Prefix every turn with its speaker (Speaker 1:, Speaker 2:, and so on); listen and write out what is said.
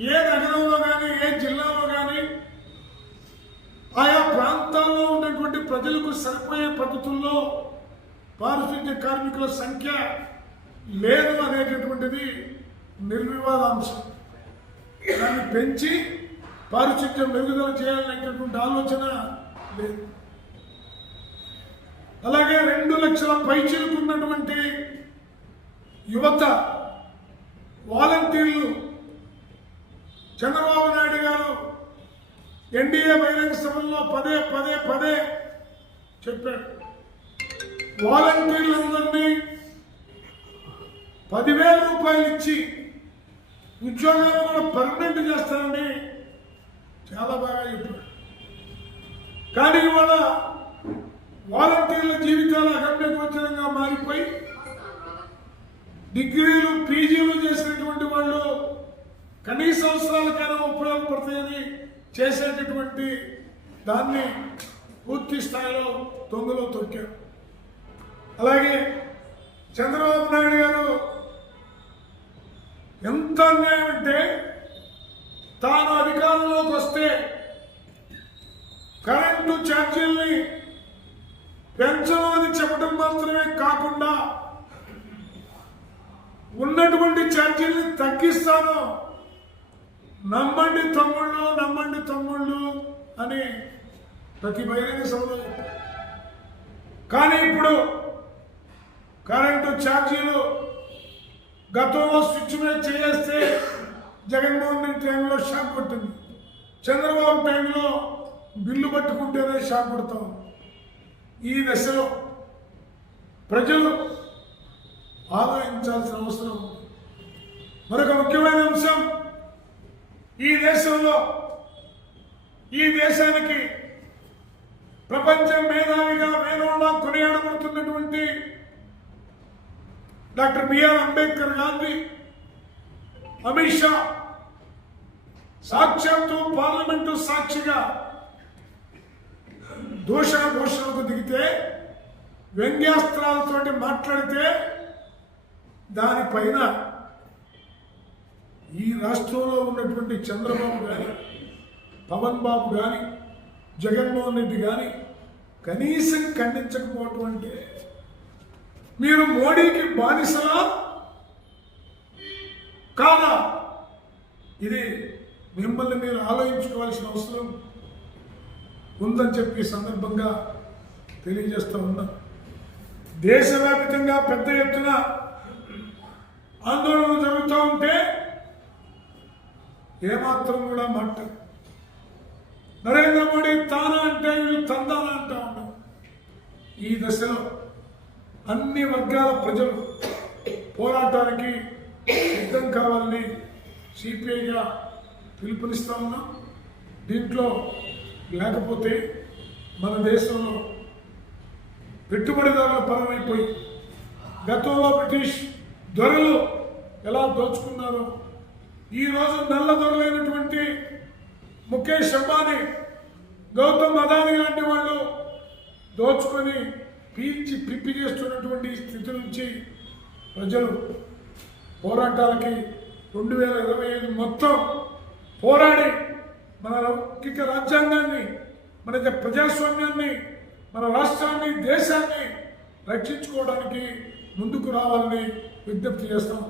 Speaker 1: ఏ నగరంలో కానీ ఏ జిల్లాలో కానీ ఆయా ప్రాంతాల్లో ఉన్నటువంటి ప్రజలకు సరిపోయే పద్ధతుల్లో పారిశుద్ధ్య కార్మికుల సంఖ్య లేదు అనేటటువంటిది నిర్వివాదాంశం. దాన్ని పెంచి పారిశుద్ధ్యం మెరుగుదల చేయాలనేటటువంటి ఆలోచన లేదు. అలాగే రెండు లక్షల పైచీలుకున్నటువంటి యువత వాలంటీర్లు చంద్రబాబు నాయుడు గారు ఎన్డీఏ బహిరంగ సభల్లో పదే పదే పదే చెప్పాడు వాలంటీర్లందరినీ పదివేల రూపాయలు ఇచ్చి ఉద్యోగాలు కూడా పర్మనెంట్ చేస్తారని చాలా బాగా చెప్పాడు కానీ ఇవాళ వాలంటీర్ల జీవితాలు అగమ్యగోచరంగా మారిపోయి డిగ్రీలు పీజీలు చేసినటువంటి వాళ్ళు కనీస అవసరాలకైనా ఉపయోగపడతాయని చేసేటటువంటి దాన్ని పూర్తి స్థాయిలో తొంగలో తొక్కారు. అలాగే చంద్రబాబు నాయుడు గారు ఎంత అన్యాయం అంటే తాను అధికారంలోకి వస్తే కరెంటు ఛార్జీల్ని పెంచమని చెప్పడం మాత్రమే కాకుండా ఉన్నటువంటి ఛార్జీల్ని తగ్గిస్తాను నమ్మండి తమ్ముళ్ళు నమ్మండి తమ్ముళ్ళు అని ప్రతి బహిరంగ సభలో కానీ ఇప్పుడు కరెంటు ఛార్జీలు గతంలో స్విచ్ మీద చేస్తే జగన్మోహన్ రెడ్డి టైంలో షాక్ కొట్టింది. చంద్రబాబు టైంలో బిల్లు పట్టుకుంటేనే షాక్ కొడతాం ఈ దశలో ప్రజలు ఆలోచించాల్సిన అవసరం ఉంది. మరొక ముఖ్యమైన అంశం ఈ దేశంలో ఈ దేశానికి ప్రపంచ మేధావిగా వేణువులా కొనియాడబడుతున్నటువంటి doctor B R Ambedkar Gandhi Amit Shah సాక్షాత్తు పార్లమెంటు సాక్షిగా దూషణ దిగితే వ్యంగ్యాస్త్రాలతోటి మాట్లాడితే దానిపైన ఈ రాష్ట్రంలో ఉన్నటువంటి చంద్రబాబు కానీ పవన్ బాబు కానీ జగన్మోహన్ రెడ్డి కానీ కనీసం ఖండించకపోవటం అంటే మీరు మోడీకి బానిసలా? కాదా? ఇది మిమ్మల్ని మీరు ఆలోచించుకోవాల్సిన అవసరం ఉందని చెప్పి సందర్భంగా తెలియజేస్తూ ఉన్నాం. దేశవ్యాప్తంగా పెద్ద ఎత్తున ఆందోళనలు జరుగుతూ ఉంటే ఏమాత్రం కూడా మాట నరేంద్ర మోడీ తానా అంటే వీళ్ళు తందానా అంటా ఉన్నాం ఈ దశలో అన్ని వర్గాల ప్రజలు పోరాటానికి సిద్ధం కావాలని సిపిఐగా పిలుపునిస్తా ఉన్నాం. దీంట్లో లేకపోతే మన దేశంలో పెట్టుబడిదారుల పరమైపోయి గతంలో బ్రిటిష్ దొరలు ఎలా దోచుకున్నారో ఈరోజు నల్లదొరలైనటువంటి ముఖేష్ అంబానీ గౌతమ్ అదానీ లాంటి వాళ్ళు దోచుకొని పీల్చి పిప్పి చేస్తున్నటువంటి స్థితి నుంచి ప్రజలు పోరాటాలకి రెండు వేల ఇరవై ఐదు మొత్తం పోరాడి మన లౌకిక రాజ్యాంగాన్ని మన ప్రజాస్వామ్యాన్ని మన రాష్ట్రాన్ని దేశాన్ని రక్షించుకోవడానికి ముందుకు రావాలని విజ్ఞప్తి చేస్తాం.